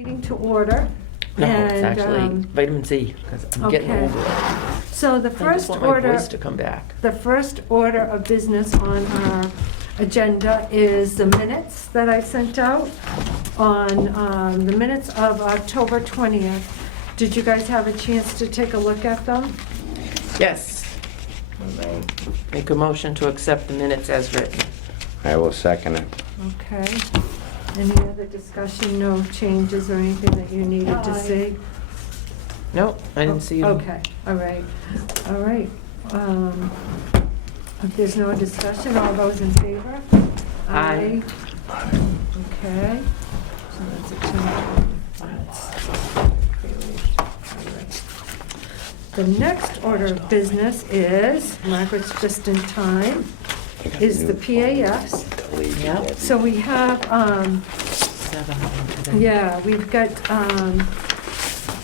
meeting to order. No, it's And, actually vitamin C, because I'm getting okay. older. So the I just first want my order, voice to come back. the first order of business on our agenda is the minutes that I sent out on the minutes of October 20th. Did you guys have a chance to take a look at them? Yes. Make a motion to accept the minutes as written. I will second it. Okay. Any other discussion? No changes or anything that you needed to see? Nope, I didn't see them. Okay, all right, all right. If there's no discussion, all those in favor? Aye. Okay. So that's a 10. The next order of business is, Margaret's just in time, is the PAFs. Yep. So we have, 700 today. yeah, we've got,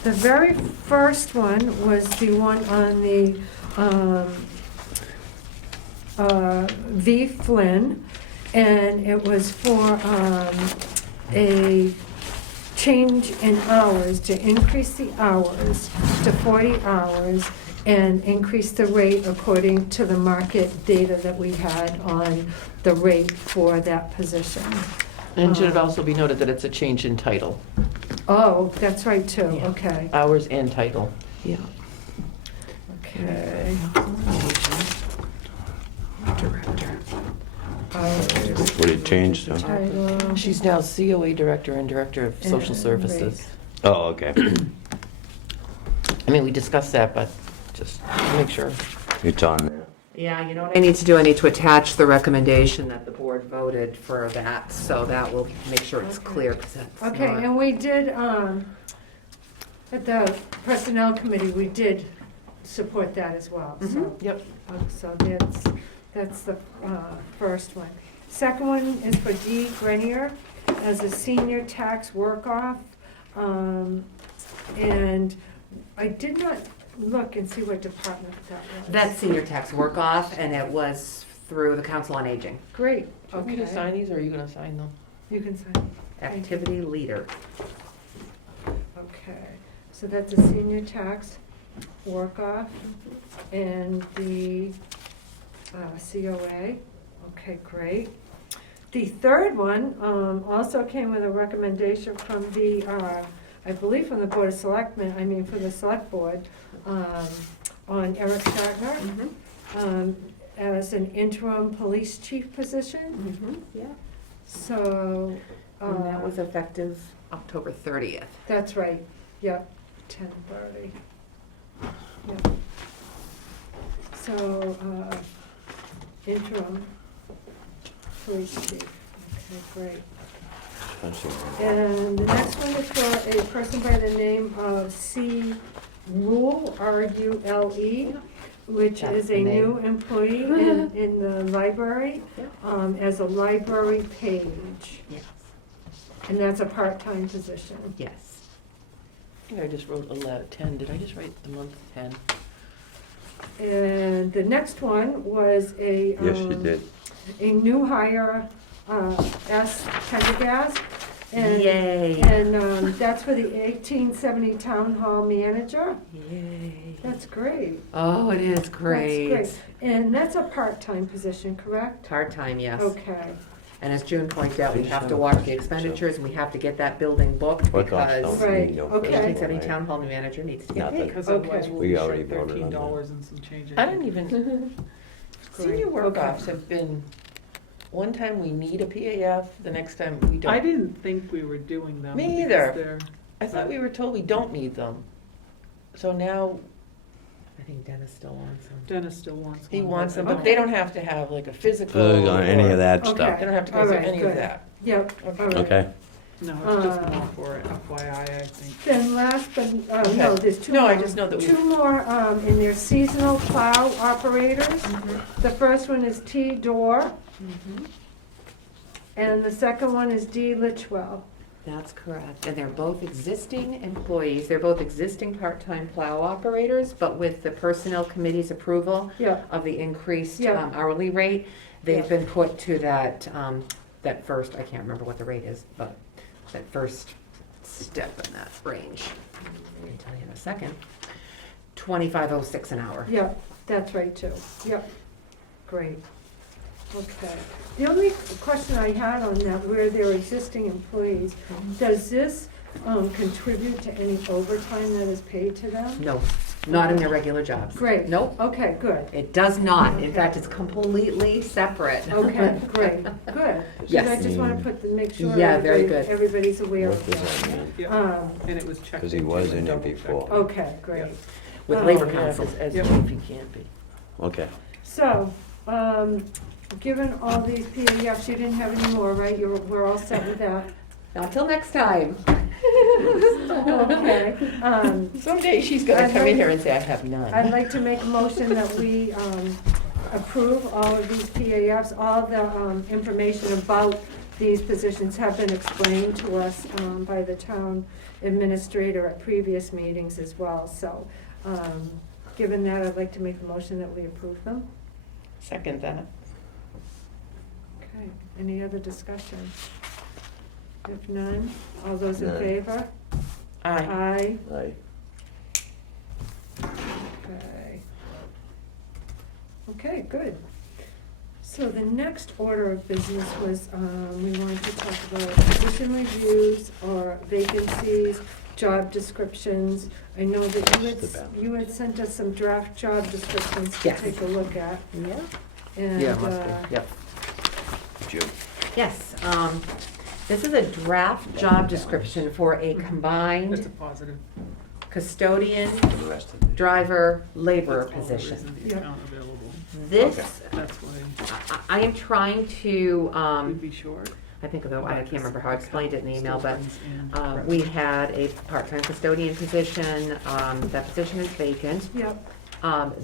the very first one was the one on the V. Flynn, and it was for a change in hours, to increase the hours to 40 hours and increase the rate according to the market data that we had on the rate for that position. And should it also be noted that it's a change in title? Oh, that's right too, Yeah. okay. Hours and title. Yeah. Okay. Director. What did it change to? Title. She's now COA Director and Director of Social And Services. Oh, okay. I mean, we discussed that, but just to make sure. It's on there. Yeah, you know what I need to do? I need to attach the recommendation that the board voted for that, so that will make sure it's Okay. clear, 'cause that's Okay, not- and we did, at the Personnel Committee, we did support that as well, so. Mhm. Yep. So that's the first one. Second one is for Dee Grenier as a senior tax work-off. And I did not look and see what department that was. That's senior tax work-off, and it was through the Council on Aging. Great, Do you want me to okay. sign these, or are you gonna sign them? You can sign. Activity leader. Okay, so that's a senior tax work-off and the COA. Okay, great. The third one also came with a recommendation from the, I believe from the Board of Selectmen, I mean from the Select Board, on Eric Shatner as an interim police chief position. Yeah. So. And that was effective October 30th. That's right, yep, 10:30. Yep. So, interim police chief, okay, great. And the next one is for a person by the name of C. Rule, R-U-L-E, which That's is the a name. new employee in the library, as a library page. Yes. And that's a part-time position. Yes. I think I just wrote 10. Did I just write the month 10? And the next one was a. Yes, you did. A new hire, S. Pendergast. And- Yay. And that's for the 1870 Town Hall Manager. Yay. That's great. Oh, it is great. That's great. And that's a part-time position, correct? Part-time, yes. Okay. And as June pointed out, we have to watch the expenditures, and we have to get that building booked, What else because don't Right, need no okay. physical, 1870 right? Town Hall manager needs to get Nothing. paid. Because Okay. otherwise we'll We be already short voted on that. $13 and some change. I don't even, senior Great, work-offs okay. have been, one time we need a PAF, the next time we don't. I didn't think we were doing them. Me because either. they're- I thought we were told we don't need them. So now I think Dennis still wants them. Dennis still wants he one, wants them, I but they don't have to have like a physical. On any of that Okay. stuff. They don't have to go All through right, any good. of that. Yep, all right. Okay. No, it's just more for FYI, I think. Then last but, no, Okay. there's two No, more. I just know that we- Two more in their seasonal plow operators. Mm-hmm. The first one is T. Dorr, and the second one is D. Litchwell. That's correct. And they're both existing employees. They're both existing part-time plow operators, but with the Personnel Committee's approval Yeah, of the increased Yeah. Hourly rate, they've Yeah. been put to that, that first, I can't remember what the rate is, but that first step in that range. Let me tell you in a second. 25.06 an hour. Yep, that's right too. Yep, great. Okay. The only question I had on that, where there are existing employees, does this contribute to any overtime that is paid to them? No, not in their regular jobs. Great. Nope, Okay, good. it does not. In Okay. fact, it's completely separate. Okay, great, good. Yes. I just want to make sure Yeah, very good. everybody's aware What of does that. that mean? Yeah, and it was checked. 'Cause he into was and in it double-checked. before. Okay, great. With Oh, Labor Yeah, Council. as Yep. chief, he can't be. Okay. So, given all these PAFs, you didn't have any more, right? We're all set with that? Not till next time. Okay. Someday she's gonna I'd come in like- here and say, I have I'd none. like to make a motion that we approve all of these PAFs. All the information about these positions have been explained to us by the town administrator at previous meetings as well. So, given that, I'd like to make a motion that we approve them. Second that. Okay, any other discussion? If none, all those in None. favor? Aye. Aye. Aye. Okay. Okay, good. So the next order of business was, we wanted to talk about position reviews or vacancies, job descriptions. I know that you had sent us some draft job descriptions to Yes. take a look at. Yeah. And, Yeah, must be, yep. Jim. Yes, this is a draft job description for a It's a combined positive. custodian, The rest of it. driver, laborer That's all there is position. in the Yeah. account available. This, That's why I am trying to, we'd be short. I think, though, I can't remember how I explained it in the email, but Still runs in we had a part-time custodian position, that position is vacant. yep,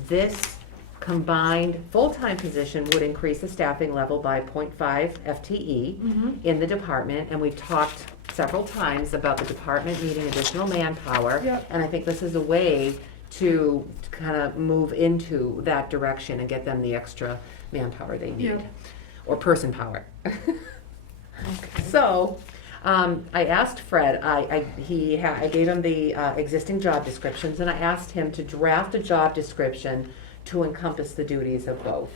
This combined full-time position would increase the staffing level by 0.5 FTE in the department, and we've talked several times about the department needing additional manpower. Yep. And I think this is a way to kind of move into that direction and get them the extra manpower they need, Yep. or person power. okay. So, I asked Fred, I gave him the existing job descriptions, and I asked him to draft a job description to encompass the duties of both.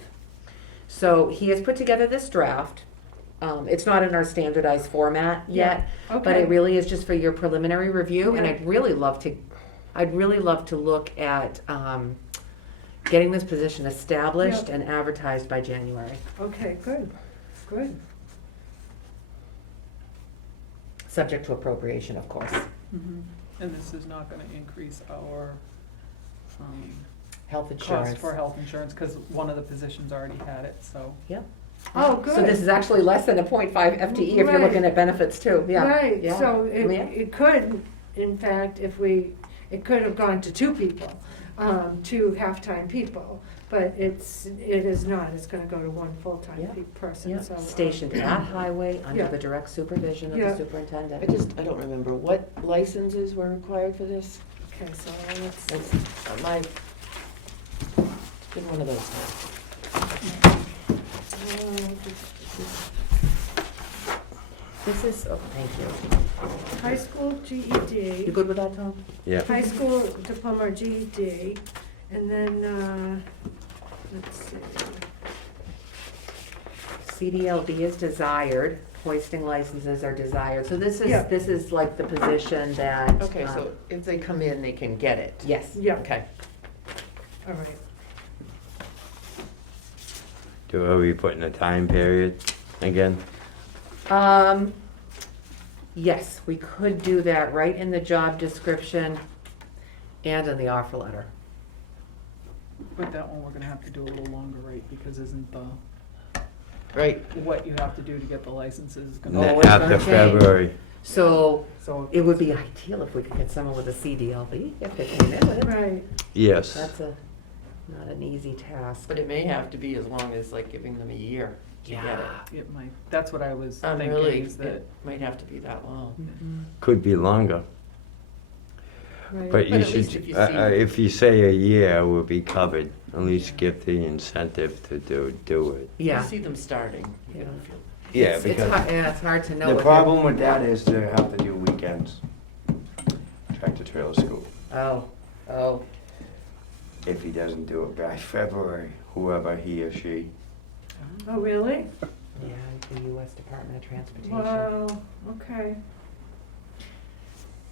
So he has put together this draft. It's not in our standardized format yet, but Okay. it really is just for your preliminary review, and Yeah. I'd really love to look at getting this position established Yeah. and advertised by January, Okay, good, good. subject to appropriation, of course. Mhm. And this is not gonna increase our Health cost insurance. for health insurance, because one of the positions already had it, so. Oh, good. So this is actually less than a 0.5 FTE if you're Right. looking at benefits too, yeah. Right, yeah. so Yeah. it could, in fact, it could have gone to two people, two half-time people, but it is not, it's gonna go to one full-time Yeah. person, Yeah. so. Stationed at highway under Yeah. the direct supervision of Yeah. the superintendent. I don't remember, what licenses were required for this? Okay, so let's, It's it's been one of those This is, oh, thank you. high school You GED, good with that, Tom? Yeah. high school diploma or GED, and then, let's see, CDLB is desired, hoisting licenses are desired. So this Yeah. is like the position that. Okay, so if they come in, they can get it? Yes. yeah, Okay. all right. Are we putting a time period again? Yes, we could do that right in the job description and in the offer letter. But that one, we're gonna have to do a little longer, right, because isn't Right, what you have to do to get the licenses And gonna. Oh, then it's after gonna change. February, So So. it would be ideal if we could get someone with a CDLB if they came in with it. Right, yes. That's not an easy task. but it may have to be as long as like giving them a year to get it. It might, that's what I was thinking, Really, is that. it might have to be that long. Could be longer. right. But you at least should, if you see- if you say a year, we'll be covered. At least give the incentive to do it. You Yeah. see them starting. You Yeah. know, Yeah, It's because hard, yeah, it's hard to know. The what problem with that is they have to do weekends. tractor trailer school. Oh, If he doesn't do it by February, whoever he or she. Oh, really? yeah, the U.S. Department of Transportation. Wow, okay.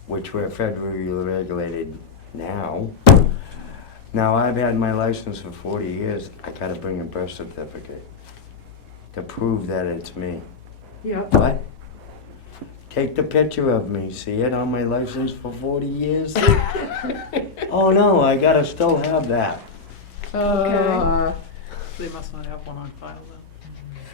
Which we're federally regulated now. Now, I've had my license for 40 years. I gotta bring a birth certificate to prove that it's me. Yep. What? Take the picture of me, see it on my license for 40 years? Oh no, I gotta still have that. They must not have one on file then.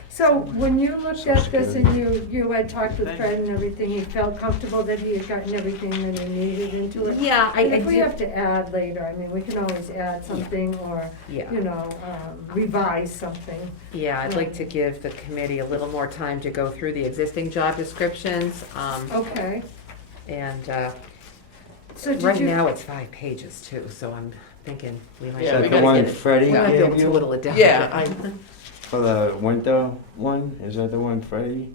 So when you looked So at this scary. and you had talked with Thanks. Fred and everything, he felt comfortable that he had gotten everything that he needed into it? Yeah, I And if we do. have to add later, I mean, we can always add something or, Yeah. you know, revise something. Yeah, I'd like to give the committee a little more time to go through the existing job descriptions. Okay, And so did you? right now, it's 5 pages too, so I'm thinking we might Yeah, Is have we that the gotta one get it. Freddie to gave you? whittle it down. Yeah, For the winter one? Is that the one Freddie?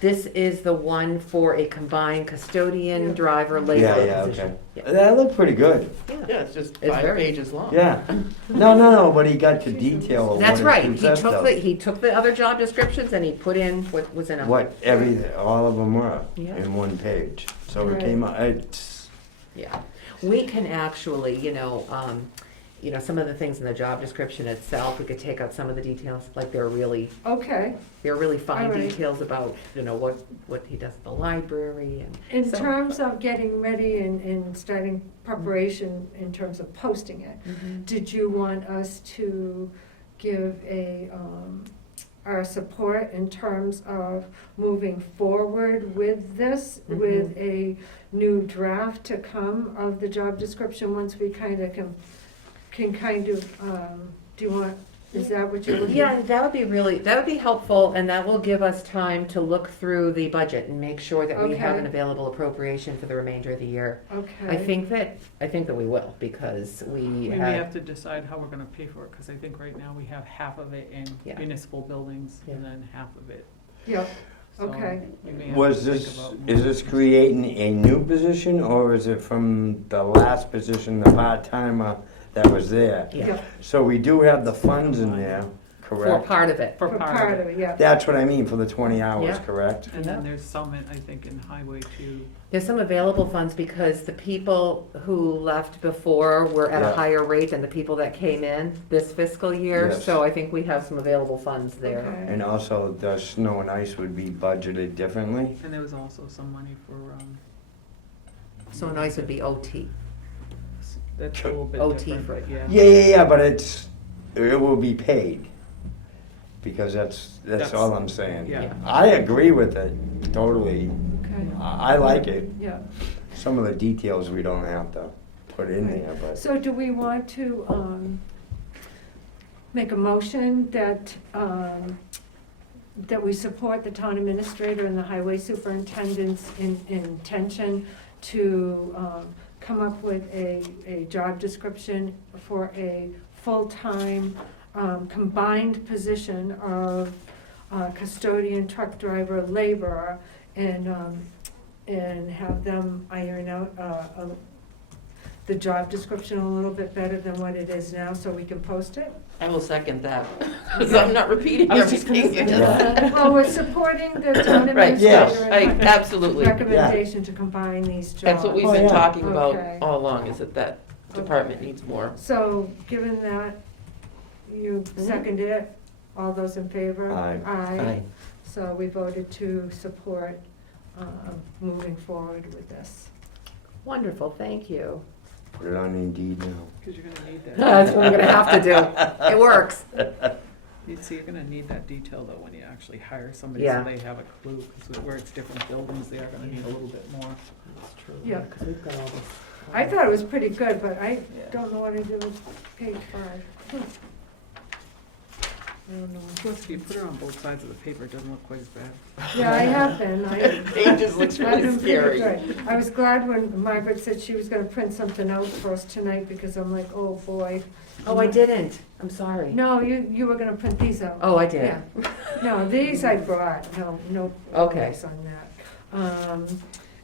This is the one for a combined custodian, Yeah. driver, labor Yeah, yeah, position. okay. Yeah. That looked pretty good. yeah, it's just It's 5 very- pages long. Yeah. No, but he got the detail of what That's it right, he consists took of. he took the other job descriptions and he put in what was in them. What all of them were Yeah. in one page. So Right. it came out, it's, Yeah, we can actually, some of the things in the job description itself, we could take out some of the details, like there are really Okay, fine All right. details about, what he does at the library and. in so- terms of getting ready and starting preparation in terms of posting it, Mhm. did you want us to give our support in terms of moving forward with this, with a new draft to come of the job description once we kind of can kind of, do you want, is that what you're looking? Yeah, that would be helpful, and that will give us time to look through the budget and make sure that we have Okay. an available appropriation for the remainder of the year. Okay. I think that we will, because we We may had, have to decide how we're gonna pay for it, because I think right now we have half of it in Yeah. municipal buildings and Yeah. then half of it. Yep, So Okay. we may have was to think this, about is this creating a new position or is it from the last position, the part-timer that was there? yeah, yep, So we do have the funds in there, for correct? part of it. For for part of it. yeah. That's what I mean for the 20 hours, Yeah. correct? And then there's some, I think, in highway too. There's some available funds because the people who left before were at a Yeah. higher rate than the people that came in this fiscal year, Yes. so I think we have some available funds there. Okay. And also the snow and ice would be budgeted differently? And there was also some money for, So nice would be OT. that's a little bit OT different, for- but yeah. Yeah, but it will be paid. Because that's That's- all I'm saying. Yeah. I agree with it, totally. Okay, I like it. yeah. Some of the details we don't have to put in there, but. So do we want to make a motion that we support the town administrator and the highway superintendent's intention to come up with a job description for a full-time combined position of custodian, truck driver, laborer, and have them iron out the job description a little bit better than what it is now, so we can post it? I will second that, because I'm not repeating I was just everything you gonna just say. Well, we're supporting the town Right, yes, administrator and absolutely. recommendation to combine these jobs. That's what we've Oh, been yeah. talking about Okay. all along, is that department needs more. So, given that you seconded it, all those in favor? Aye. Aye. So we voted to support moving forward with this. Wonderful, thank you. Put it on Indeed now. Because you're gonna need that. That's what we're gonna have to do. It works. You see, you're gonna need that detail though when you actually hire somebody, Yeah. so they have a clue, because where it's different buildings, they are gonna need a little bit more. That's true. Yeah. Because we've got all this. I thought it was pretty good, but I Yeah. don't know what I did with page 5. I don't know. Plus, if you put it on both sides of the paper, it doesn't look quite as bad. Yeah, I have been. Pages looks I've really been pretty scary. good. I was glad when Margaret said she was gonna print something out for us tonight, because I'm like, oh, boy. Oh, I didn't. I'm sorry. No, you were gonna print these out. Oh, I did. Yeah. No, these I brought, no Okay. worries on that.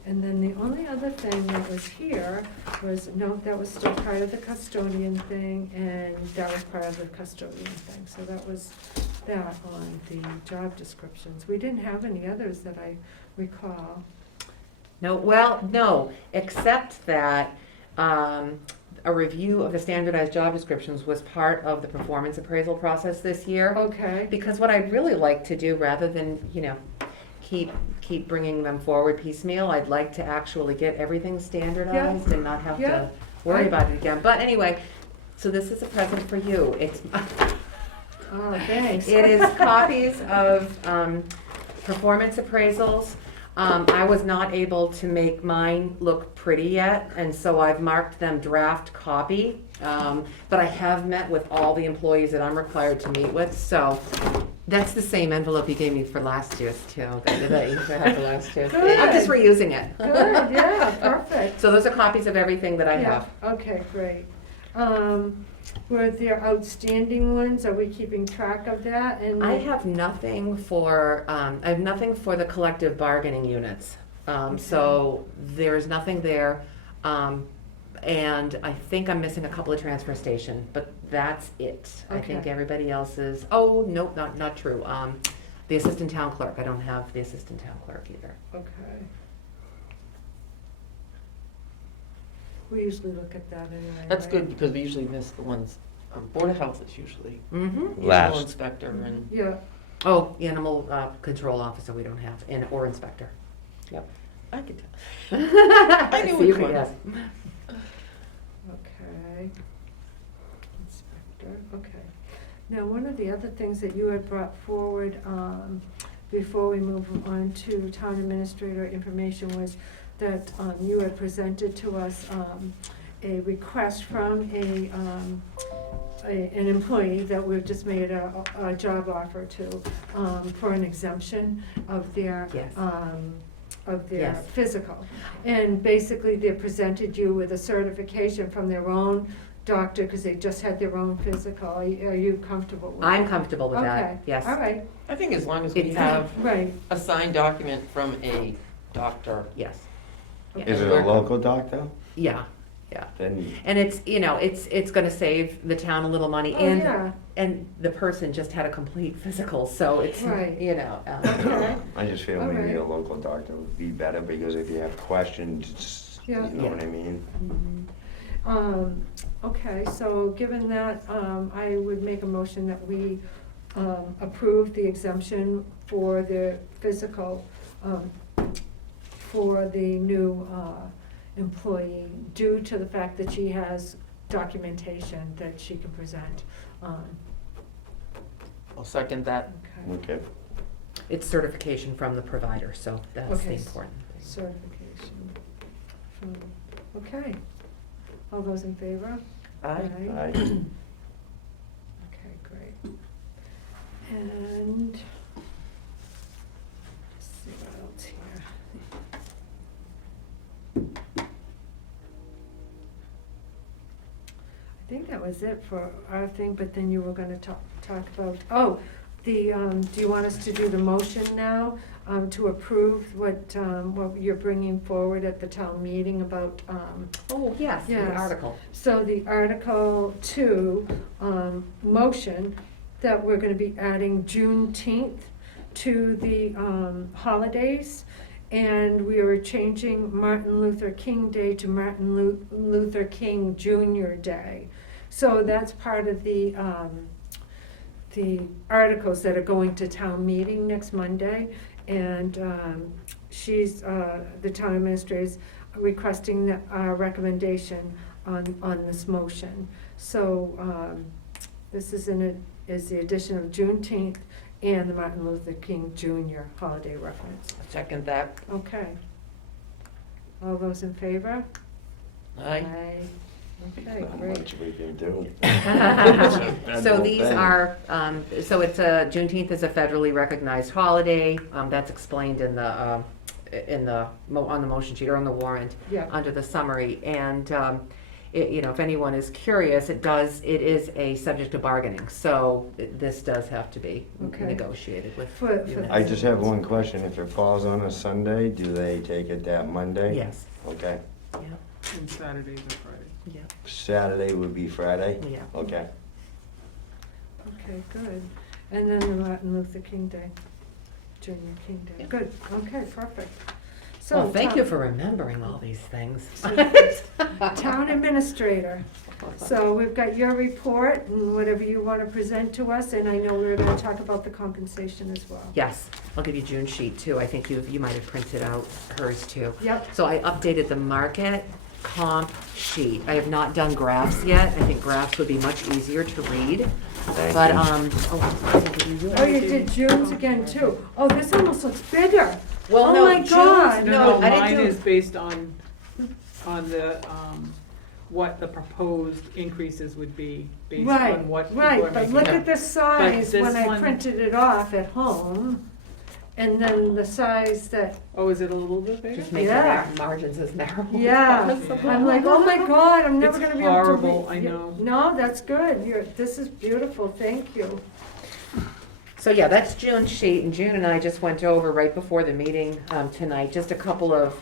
And then the only other thing that was here was, no, that was still part of the custodian thing, and that was part of the custodian thing. So that was that on the job descriptions. We didn't have any others that I recall. No, except that a review of the standardized job descriptions was part of the performance appraisal process this year. Okay, Because what I'd really like to do, rather than, keep bringing them forward piecemeal, I'd like to actually get everything standardized and not have Yeah. to worry about it again. But anyway, so this is a present for you. oh, thanks. It is copies of performance appraisals. I was not able to make mine look pretty yet, and so I've marked them draft copy. But I have met with all the employees that I'm required to meet with, so that's the same envelope you gave me for last year's too. That you have for last year's. Good. I'm just reusing it. Good, yeah, perfect. So those are copies of everything that I Yeah, have. okay, great. Were there outstanding ones? Are we keeping track of that? And I have nothing for the collective bargaining units. So there's nothing there. And I think I'm missing a couple of transfer station, but that's it. I think Okay. everybody else is, oh, nope, not true. The assistant town clerk, I don't have the assistant town clerk either. Okay. We usually look at that anyway. That's right? good, because we usually miss the ones, Board of Health is usually Mm-hmm. animal Last. inspector and, Yeah, Oh, animal control officer we don't have, or inspector. I could tell. I knew which one. okay. Inspector, okay. Now, one of the other things that you had brought forward, before we move on to town administrator information was that, you had presented to us, a request from an employee that we've just made a job offer to, for an exemption of their, Yes. Yes. physical. And basically, they presented you with a certification from their own doctor, because they just had their own physical. Are you comfortable with that? I'm comfortable with Okay, that, yes. all right, I think as long as we It's- have right. a signed document from a doctor. Yes, Is it a local doctor? yeah. Then, And it's gonna save the town a little money, Oh, and yeah, the person just had a complete physical, so it's, Right. Okay. I just feel All maybe right. a local doctor would be better, because if you have questions, you Yeah. know what I mean? Okay, so given that, I would make a motion that we approve the exemption for the physical, for the new employee, due to the fact that she has documentation that she can present. I'll second that. Okay, Okay. It's certification from the provider, so that's the Okay. important thing. certification. Okay, all those in favor? Aye. Aye. Okay, great. And, let's see what else here. I think that was it for our thing, but then you were gonna talk about, do you want us to do the motion now, to approve what you're bringing forward at the town meeting about, Oh, yes, the Yes. article. so the Article 2, motion, that we're gonna be adding Juneteenth to the holidays, and we are changing Martin Luther King Day to Martin Luther King Jr. Day. So that's part of the articles that are going to town meeting next Monday, and the town administrator is requesting a recommendation on this motion. So this is the addition of Juneteenth and the Martin Luther King Jr. holiday reference. Second that. Okay. All those in favor? Aye. Okay, Not great. much we can do. So these are, so it's Juneteenth is a federally recognized holiday, that's explained on the motion sheet or on the warrant, Yeah, under the summary. And if anyone is curious, it is a subject to bargaining, so this does have to be Okay. negotiated with. For- units. I just have one question. If it falls on a Sunday, do they take it that Monday? Yes, Okay. yeah, And Saturdays or Fridays. yeah, Saturday would be Friday? yeah. Okay. Okay, good. And then the Martin Luther King Day, Junior King Day. Yeah. Good, okay, perfect. So, Well, thank you for remembering all these things. Town Administrator. So we've got your report and whatever you want to present to us, and I know we're going to talk about the compensation as well. Yes, I'll give you June sheet too. I think you might have printed out hers too. Yep, So I updated the market comp sheet. I have not done graphs yet. I think graphs would be much easier to read. Thank But, you. oh, you did June's again too. Oh, this almost looks bigger. Well, Oh no, my June's- God. No, I Mine didn't do, is based on the, what the proposed increases would be based Right, on what people are right, making. but look at the size this when I one- printed it off at home, and then the size that, Oh, is it a little bit bigger? just make the Yeah. margins as narrow. yeah. I'm like, oh my God, I'm never It's gonna be able to read. horrible, I know. No, that's good. This is beautiful, thank you. So yeah, that's June's sheet, and June and I just went over right before the meeting tonight, just a couple of,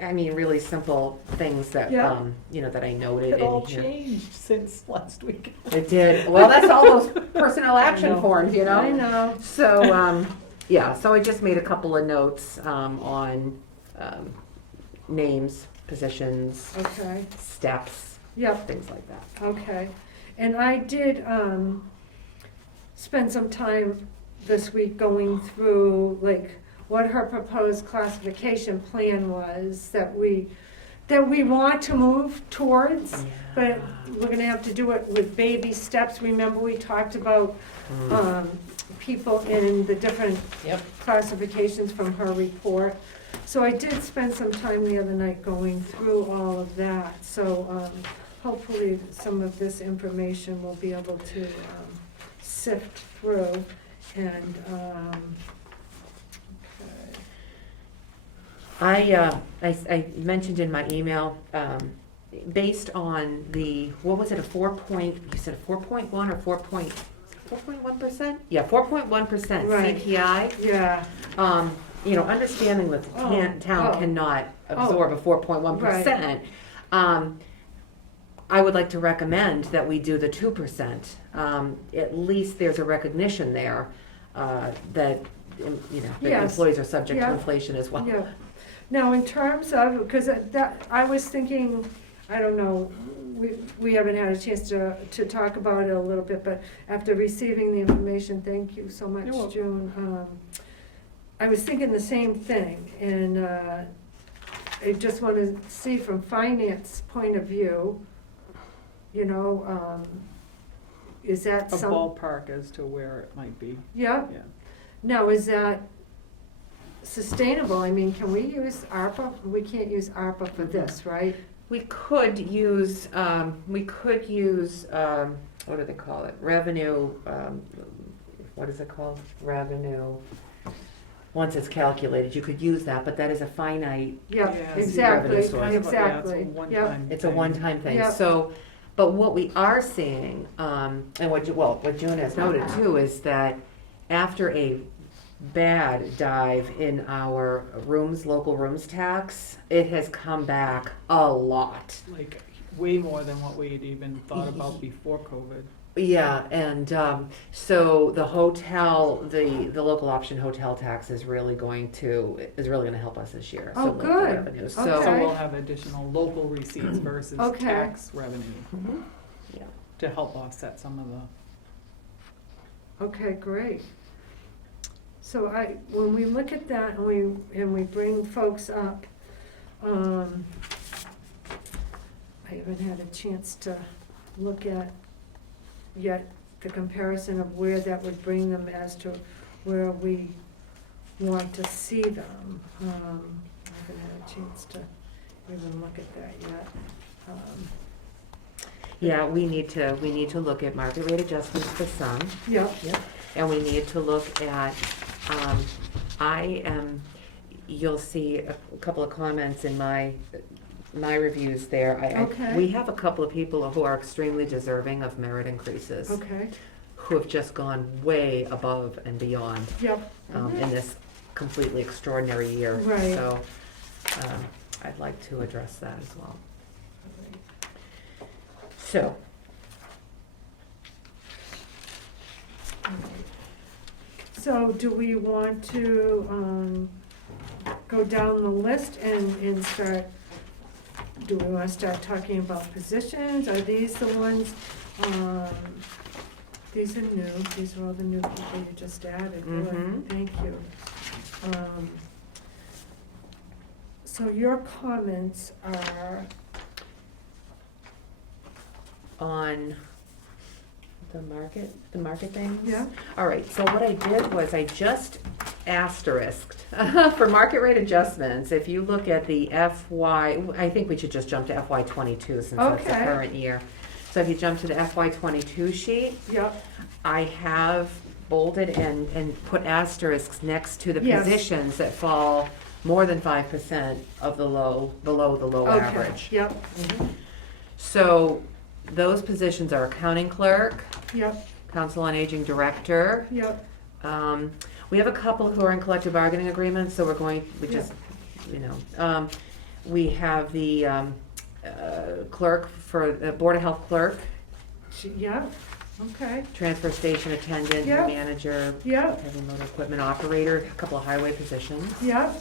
really simple things that, Yeah. that I noted It all in here. changed since last week. It did. Well, that's all those personnel action know. forms, I know. So, so I just made a couple of notes on names, positions, Okay, steps, yep, things like that. okay. And I did spend some time this week going through, like, what her proposed classification plan was that we want to move towards, but we're gonna have to do it with baby steps. Remember, we talked about people in the different Yep. classifications from her report. So I did spend some time the other night going through all of that. So hopefully some of this information we'll be able to sift through and, okay. I mentioned in my email, based on the, what was it, you said a 4.1 or 4.1%? Yeah, 4.1% Right. CPI. Yeah, Understanding that the town oh. cannot absorb a 4.1%. Right. I would like to recommend that we do the 2%. At least there's a recognition there that, that Yes. employees are subject to Yeah. inflation as well. yeah. Now, in terms of, because that, I was thinking, I don't know, we haven't had a chance to talk about it a little bit, but after receiving the information, thank you so much, You're welcome. June. I was thinking the same thing, and I just want to see from finance point of view, is that A some? ballpark as to where it might be, Yeah, yeah. now, is that sustainable? I mean, can we use ARPA? We can't use ARPA for this, right? We could use, what do they call it? Revenue, what is it called? Revenue. Once it's calculated, you could use that, but that is a finite, Yeah, Yeah, exactly, revenue source. exactly, Yeah, it's a yep. one-time it's a thing. one-time thing. Yeah. So, but what we are seeing, and what June has noted too, is that after a bad dive in our local rooms tax, it has come back a lot. Like, way more than what we had even thought about before COVID. Yeah, and so the hotel, the local option hotel tax is really going to help us this year. Oh, So local good. revenue. So Okay. we'll have additional local receipts versus Okay. tax revenue Mhm. Yeah. to help offset some of the. Okay, great. So when we look at that and we bring folks up, I haven't had a chance to look at yet the comparison of where that would bring them as to where we want to see them. I haven't had a chance to even look at that yet. Yeah, we need to look at market rate adjustments for some, Yep, and we need to look at, you'll see a couple of comments in my my reviews there. Okay. We have a couple of people who are extremely deserving of merit increases, Okay, who have just gone way above and beyond yep. in this completely extraordinary year. Right. So I'd like to address that as well. So, So do we want to go down the list and start, do we want to start talking about positions? Are these the ones, these are new, these are all the new people you just added, good, Mhm. thank you. So your comments are, on the market things? yeah, All right, so what I did was I just asterisked for market rate adjustments. If you look at the FY, I think we should just jump to FY '22 since that's the Okay. current year. So if you jump to the FY '22 sheet, yep, I have bolded and put asterisks next to the Yes. positions that fall more than 5% of below the low okay, average. yep, So those positions are accounting clerk, yep, council on aging director. yep, We have a couple who are in collective bargaining agreements, so we have the clerk for the Board of Health clerk, yep, okay, transfer station attendant, Yeah. manager, yep, heavy motor equipment operator, a couple of highway positions. yep.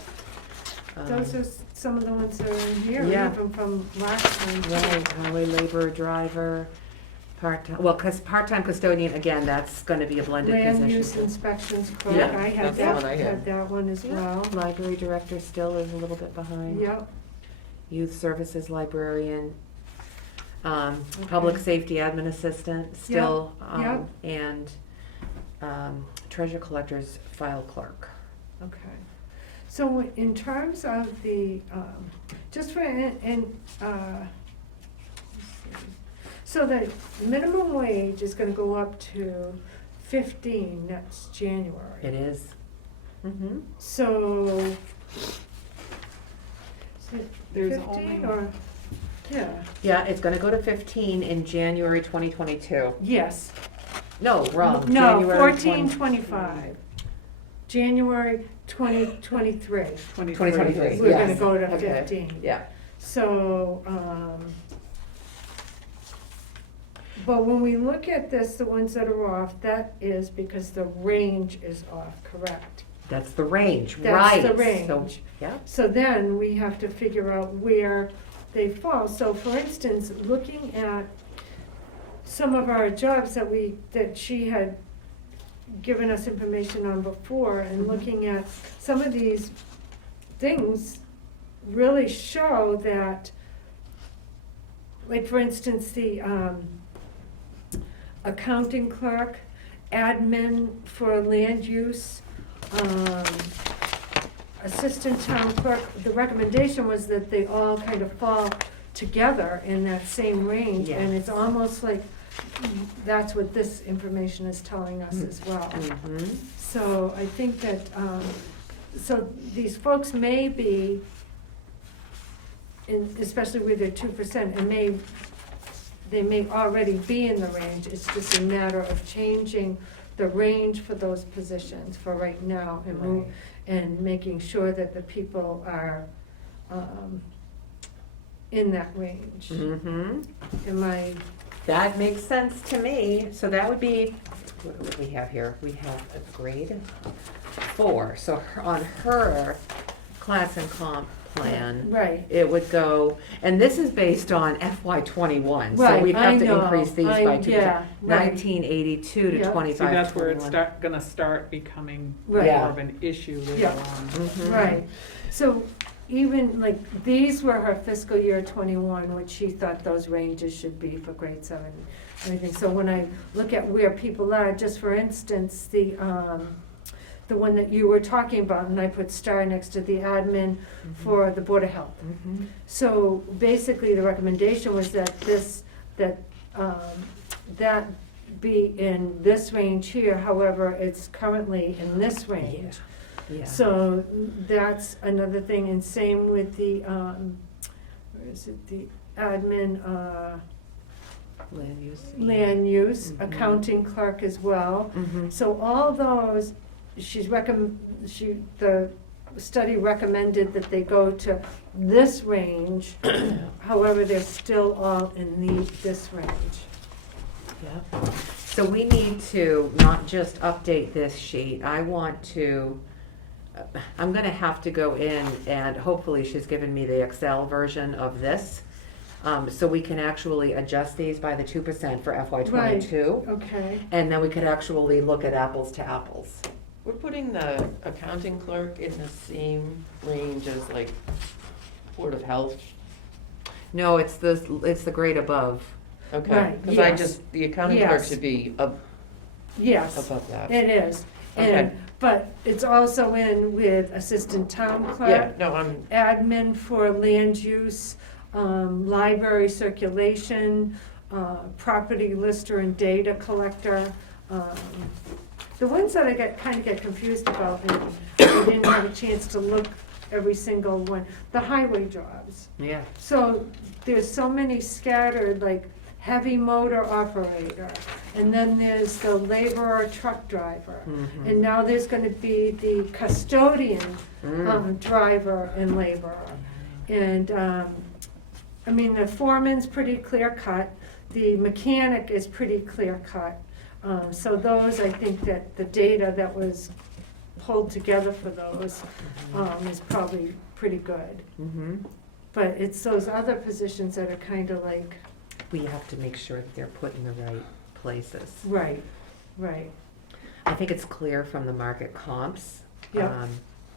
Um, Those are some of the ones that are in here, Yeah. even from last time. too. Right, highway laborer, driver, part-time, well, part-time custodian, again, that's gonna be a blended Land position. use too. inspections clerk, Yeah, I had that's the one I that, had. had that one as well. Library director still is a little bit behind. Yep, Youth services librarian, public safety admin assistant still, yeah. and treasure collector's file clerk. okay. So in terms of the, just for, so the minimum wage is gonna go up to 15 next January. It is. Mm-hmm. So, is it There's 15 only- or, yeah, Yeah, it's gonna go to 15 in January 2022. yes. No, wrong. No, January 1425. January 2023. 2023. We're gonna Yes. go to Okay. 15. Yeah. So, but when we look at this, the ones that are off, that is because the range is off, correct? That's the range, That's right. the So, range. yeah. So then we have to figure out where they fall. So for instance, looking at some of our jobs that she had given us information on before, and Mhm. looking at some of these things really show that, like for instance, the accounting clerk, admin for land use, assistant town clerk, the recommendation was that they all kind of fall together in that same range, and Yes. it's almost like that's what this information is telling us as well. Mm-hmm. So I think that, so these folks may be, especially with their 2%, they may already be in the range. It's just a matter of changing the range for those positions for right now and making sure that the people are in that range. Mm-hmm. Am I, That makes sense to me. So that would be, what do we have here? We have a grade 4. So on her class and comp plan, right, it would go, and this is based on FY '21. So Right, we'd have I to know. increase these by 2%. Yeah, right. 1982 to Yep. 25. See, that's where it's 21. gonna start becoming more Right. of an issue later Yeah. on. Mhm. right. So even, like, these were her fiscal year 21, which she thought those ranges should be for grade 7 and everything. So when I look at where people are, just for instance, the one that you were talking about, and I put star next to the admin for the Board of Health. Mhm. So basically, the recommendation was that that be in this range here, however, it's currently in this range. Yeah. So that's another thing, and same with the where is it, the admin, Land use. land use, Mhm. accounting clerk as well. Mm-hmm. So all those, the study recommended that they go to this range. However, they're still all in this range. Yeah. So we need to not just update this sheet. I want to, I'm gonna have to go in and hopefully she's given me the Excel version of this. So we can actually adjust these by the 2% for FY '22. Okay. And then we could actually look at apples to apples. We're putting the accounting clerk in the same range as like Board of Health. No, it's the grade above. Okay, Right, because yes. the accounting clerk Yes. should be Yes, above that. it is. Okay. And, but it's also in with assistant town Yeah, clerk, no, I'm, admin for land use, library circulation, property lister and data collector. The ones that I kind of get confused about, and I didn't have a chance to look every single one, the highway jobs. Yeah. So there's so many scattered, like heavy motor operator, and then there's the laborer truck driver. Mhm. And now there's gonna be the custodian, Mm. driver and laborer. And, I mean, the foreman's pretty clear cut, the mechanic is pretty clear cut. So those, I think that the data that was pulled together for those, is probably pretty good. Mm-hmm. But it's those other positions that are kind of like, We have to make sure that they're put in the right places. right, right, I think it's clear from the market comps, Yeah.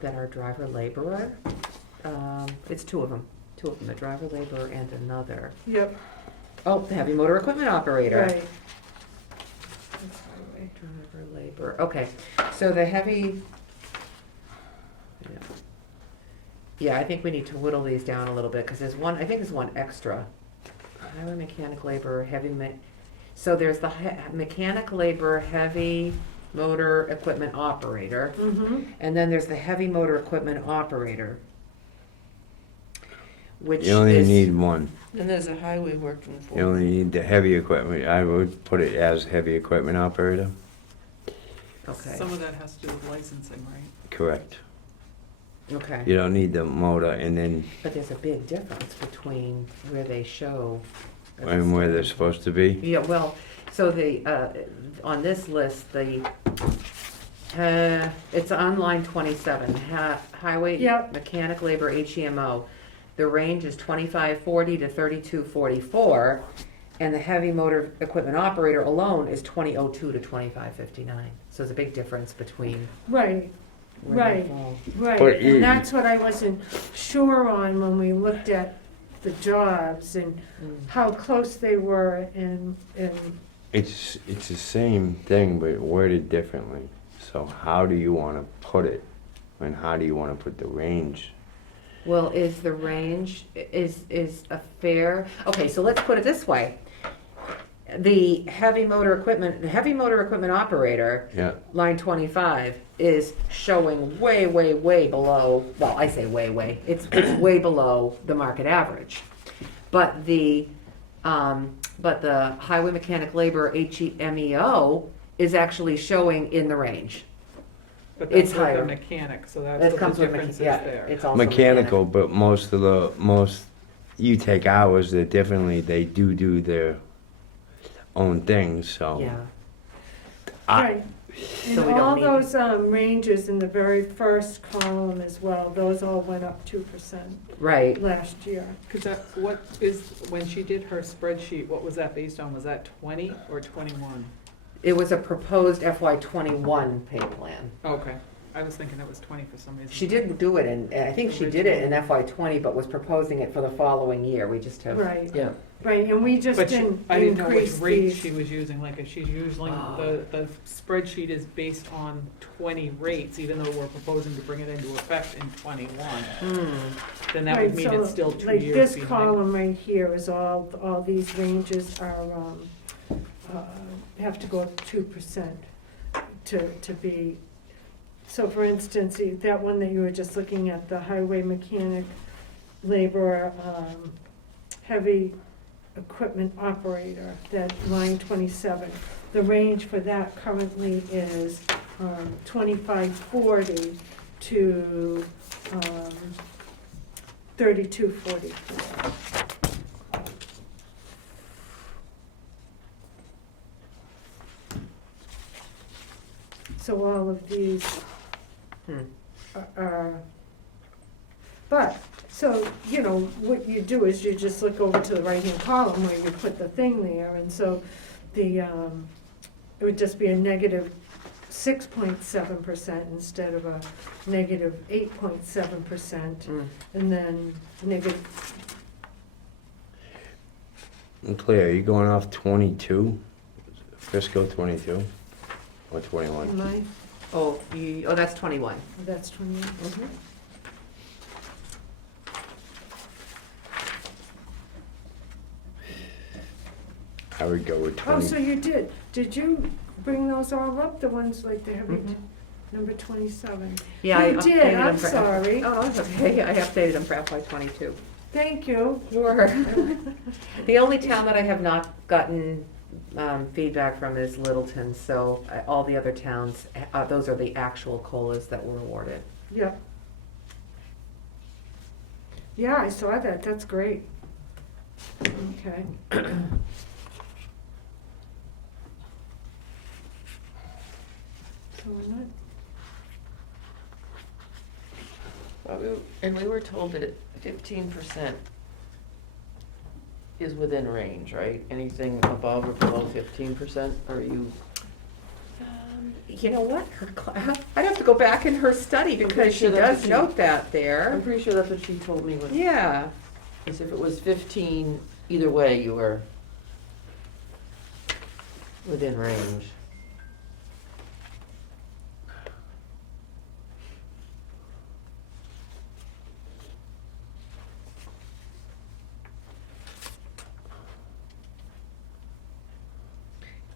that our driver laborer, it's two of them, a driver laborer and another. yep, Oh, the heavy motor equipment operator. right. That's highway. Driver labor, okay, so the heavy. Yeah. Yeah, I think we need to whittle these down a little bit, cause I think there's one extra. Highway mechanic labor, so there's the mechanic labor, heavy motor equipment operator, Mm-hmm, and then there's the heavy motor equipment operator. Which You only is, need one. then there's a highway working for. You only need the heavy equipment. I would put it as heavy equipment operator. okay, Some of that has to do with licensing, right? Correct. okay. You don't need the motor and then But there's a big difference between where they show. and where they're supposed to be. Yeah, well, so on this list, it's on line 27, highway Yep. mechanic labor HEMO. The range is 2540 to 3244, and the heavy motor equipment operator alone is 2002 to 2559. So there's a big difference between right, where they Right. fall. right. But you- And that's what I wasn't sure on when we looked at the jobs and Mm. how close they were and, It's the same thing but worded differently. So how do you want to put it? And how do you want to put the range? Well, is the range, is a fair, okay, so let's put it this way. The heavy motor equipment operator, Yeah. line 25, is showing way, way, way below, well, I say way, it's way below the market average. But the highway mechanic labor, HEMEO, is actually showing in the range. But It's that's with higher. the mechanic, so That that's what comes the with, difference is yeah, there. it's also Mechanical, but most you take hours that differently. They do their own things. So Yeah, I- right. And So we don't all need- those ranges in the very first column as well, those all went up 2% right. last year. Because when she did her spreadsheet, what was that based on? Was that 20 or 21? It was a proposed FY '21 pay plan. Okay, I was thinking it was 20 for some reason. She didn't do it in, I think she did it in FY '20, but was proposing it for the following year. We just have. Right, Yeah, right, and we just But didn't I didn't know which increase rate these. she was using, like if she's using, Oh. the spreadsheet is based on 20 rates, even though we're proposing to bring it into effect in 21, then that would Right, mean so, it's still 2 like years this behind. column right here is all these ranges are, have to go up 2% to be, so for instance, that one that you were just looking at, the highway mechanic laborer, heavy equipment operator, that line 27. The range for that currently is 2540 to 3244. So all of these are, but, so, you know, what you do is you just look over to the right-hand column where you put the thing there, and so the, it would just be a negative 6.7% instead of a negative 8.7%, and then negative, And Claire, are you going off 22? Fiscal 22 or 21? am I, Oh, that's 21. that's 28. I would go with Oh, 20. so you did you bring those all up, the ones like the heavy, number 27? Yeah, I You updated did, them I'm for sorry. Oh, it's okay, I updated them for FY '22. Thank you. Sure. The only town that I have not gotten feedback from is Littleton, so all the other towns, those are the actual COLAs that were awarded. Yeah. Yeah, I saw that, that's great. Okay. So we're not, And we were told that 15% is within range, right? Anything above or below 15%, are you? You know what, I'd have to go back in her study because she sure that's does what she- note that I'm there. pretty sure that's what she told me was, Yeah, is if it was 15, either way, you were within range.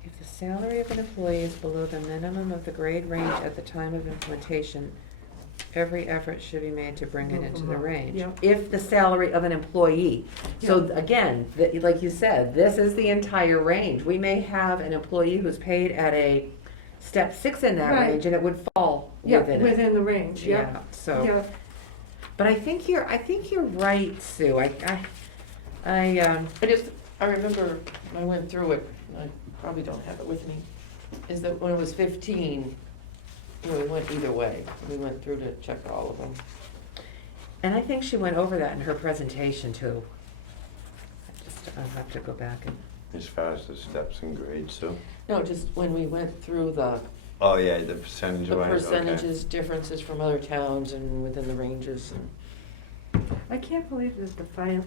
if the salary of an employee is below the minimum of the grade range at the time of implementation, every effort should be made to bring it into the range. Yeah. If the salary of an employee. So again, like you said, this is the entire range. We may have an employee who's paid at a step 6 in that Right. range and it would fall yeah, within it. within the range, yeah. Yeah, so, Yeah, but I think you're right, Sue. I remember, I went through it, I probably don't have it with me, is that when it was 15, you know, we went either way. We went through to check all of them. And I think she went over that in her presentation too. I'll have to go back and, As far as the steps and grades, so. No, just when we went through the Oh, yeah, the percentage the wise, okay. percentages, differences from other towns and within the ranges. And I can't believe that the file,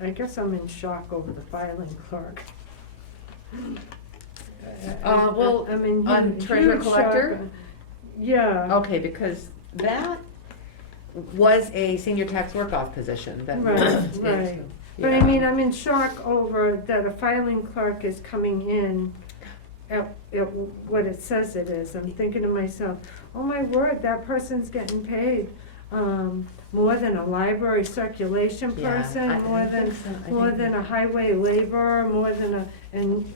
I guess I'm in shock over the filing clerk. well, I'm in on huge treasurer shock. collector? Yeah, okay, because that was a senior tax work-off position that Right, moved right. into. but I yeah. mean, I'm in shock over that a filing clerk is coming in at what it says it is. I'm thinking to myself, oh my word, that person's getting paid more than a library circulation Yeah, person, I more think so. I more think- than a highway laborer, more than and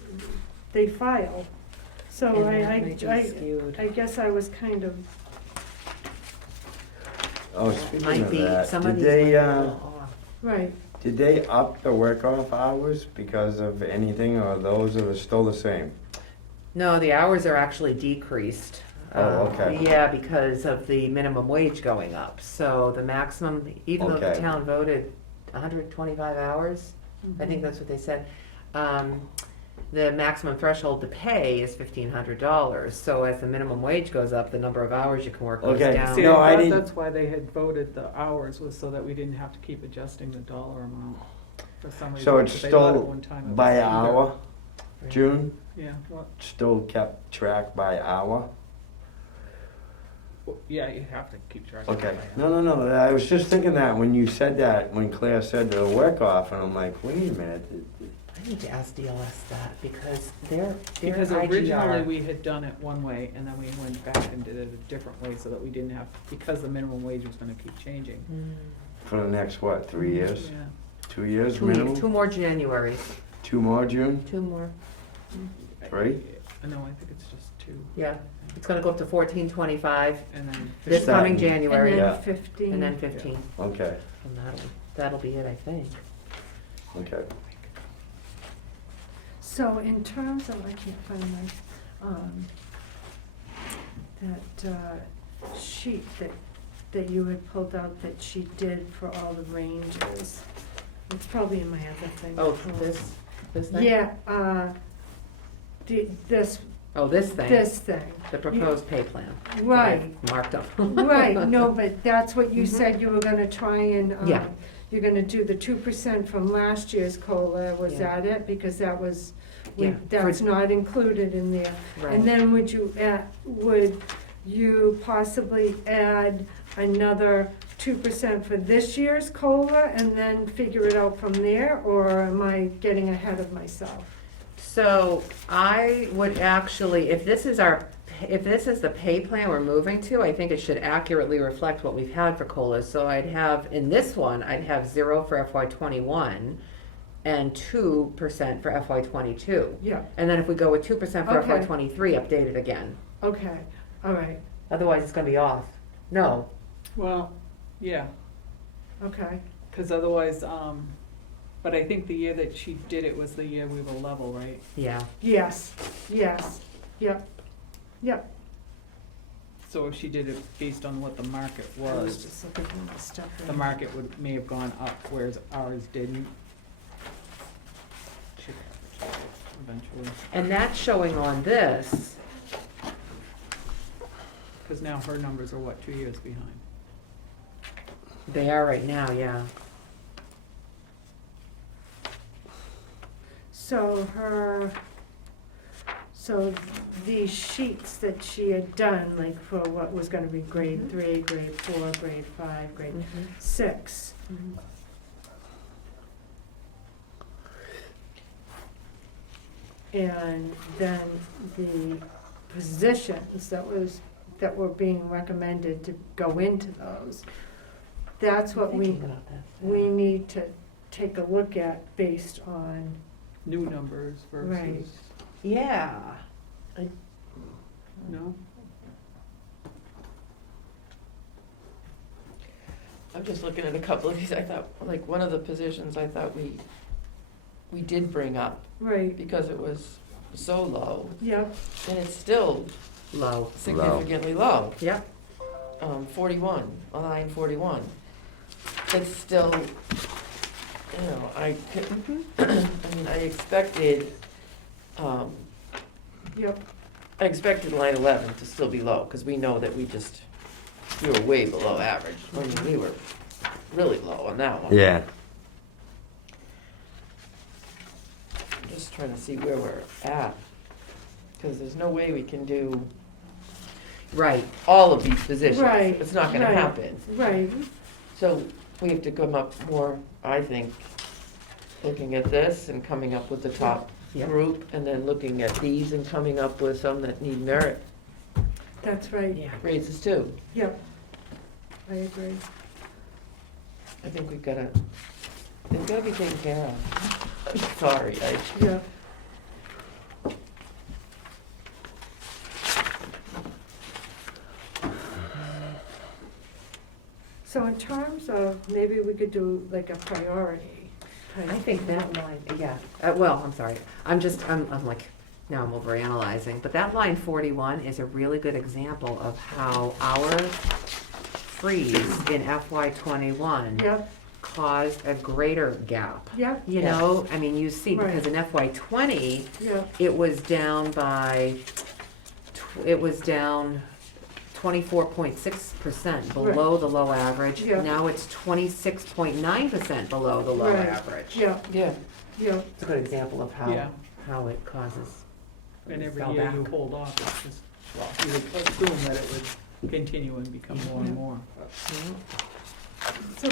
they file. So And that might be I skewed. guess I was kind of, Oh, It speaking might of be, that, some of did these might be they, a little off. right, did they up the work-off hours because of anything, or those are still the same? No, the hours are actually decreased. Oh, okay. Yeah, because of the minimum wage going up. So the maximum, even though the Okay. town voted 125 hours, I think that's what they said, the maximum threshold to pay is $1,500. So as the minimum wage goes up, the number of hours you can work goes Okay. down. See, No, I I thought didn't- that's why they had voted the hours, was so that we didn't have to keep adjusting the dollar amount for some reason. So it's but they thought at still one time it was by either. hour, June? Yeah, well, Still kept track by hour? yeah, you have to keep track of Okay, that. no, I was just thinking that when you said that, when Claire said the work-off, and I'm like, wait a minute. I need to ask DLS that because their Because originally IGR. we had done it one way and then we went back and did it a different way so that we didn't have, because the minimum wage was gonna keep changing. Hmm. For the next, what, 3 years? Yeah. 2 years 2 minimum? 2 more Januaries. 2 more June? 2 more. 3? No, I think it's just 2, Yeah. It's gonna go up to 1425 and then this 15. coming And January, then Yeah. 15. and then 15. Okay, And that'll be it, I think. okay. So in terms of, I can't find my, that sheet that you had pulled out that she did for all the ranges. It's probably in my other thing. Oh, this thing? Yeah, this Oh, this thing, the proposed pay plan. right, Marked up. right, no, but that's what you Mhm. said you were gonna try and, Yeah. you're gonna do the 2% from last year's COLA, was Yeah. that it? Because that was, Yeah. that's not included in there. Right. And then would you possibly add another 2% for this year's COLA and then figure it out from there, or am I getting ahead of myself? So I would actually, if this is the pay plan we're moving to, I think it should accurately reflect what we've had for COLAs. So I'd have, in this one, I'd have 0 for FY '21 and 2% for FY '22. Yeah, And then if we go with 2% for FY Okay. '23, update it again. okay, all right, Otherwise, it's gonna be off. No, Well, yeah, okay, because otherwise, but I think the year that she did it was the year we were level, right? yeah. yes, yep, yep. So if she did it based on what the market I was was, just looking for my stuff. the market may have gone up, whereas ours didn't. Should- Eventually, And that's showing on this, because now her numbers are what, 2 years behind? they are right now, yeah. So these sheets that she had done, like for what was gonna be grade 3, grade 4, grade 5, grade Mhm. 6. Mhm. And then the positions that were being recommended to go into those. That's what we Thinking about that. need to take a look at based on, New numbers Right. versus, Yeah. no? I'm just looking at a couple of these, I thought, like, one of the positions I thought we did bring up, right, because it was so low, yep, and it's still Low. significantly low. Yep. 41, line 41. It's still, you know, I mean, I expected line 11 to still be low, because we know that we were way below average. I mean, we were really low on that one. Yeah. I'm just trying to see where we're at, because there's no way we can do Right. all of these positions. Right, It's not gonna right. happen. right, So we have to come up more, I think, looking at this and coming up with the top Yep. group, and then looking at these and coming up with some that need merit that's right, Yeah. raises too. yep, I agree. I think they've gotta be taken care of. I'm sorry, Yeah. So in terms of, maybe we could do like a priority type. I think that line, yeah, well, I'm sorry, I'm like, now I'm overanalyzing, but that line 41 is a really good example of how our freeze in FY '21 Yep, caused a greater gap. yep, You know, I mean, you see, because Right. in FY '20, yep, it was down by, it was down 24.6% below the low average. Yeah. Now it's 26.9% below the low Right. average. yep, yeah. yep, It's a good example of Yeah. how it causes. And every fell year you back. hold off, it's just, well, you would assume that it would continue and become more and more. so,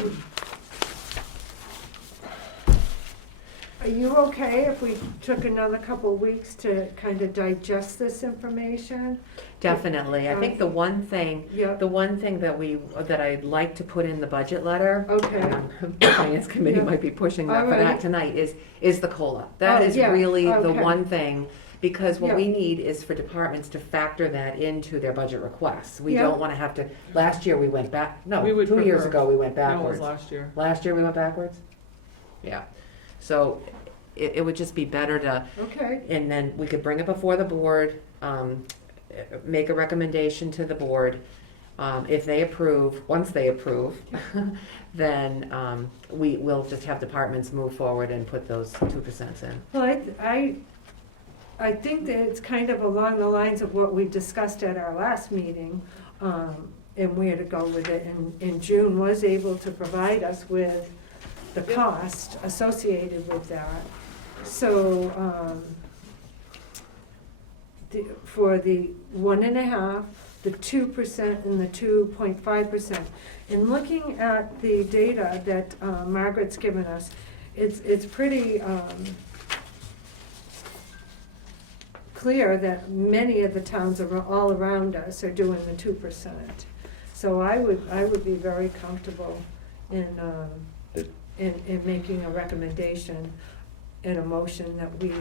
Are you okay if we took another couple of weeks to kind of digest this information? Definitely. I think the one thing Yeah, that I'd like to put in the budget letter, okay. the finance committee Yeah. might be pushing that for Alright. that tonight, is the COLA. That Oh, is yeah, really the okay. one thing, because what Yeah. we need is for departments to factor that into their budget requests. We Yeah. don't wanna have to, last year we went back, no, We would 2 years prefer- ago we went No, it was backwards. last year. Last year we went backwards? Yeah. So it would just be better to, Okay, and then we could bring it before the board, make a recommendation to the board. If they approve, once they approve, then we'll just have departments move forward and put those 2% in. well, I think that it's kind of along the lines of what we discussed at our last meeting, and where to go with it, and June was able to provide us with the Yep. cost associated with that. So, for the 1.5, the 2% and the 2.5%. And looking at the data that Margaret's given us, it's pretty clear that many of the towns all around us are doing the 2%. So I would be very comfortable in making a recommendation and a motion that we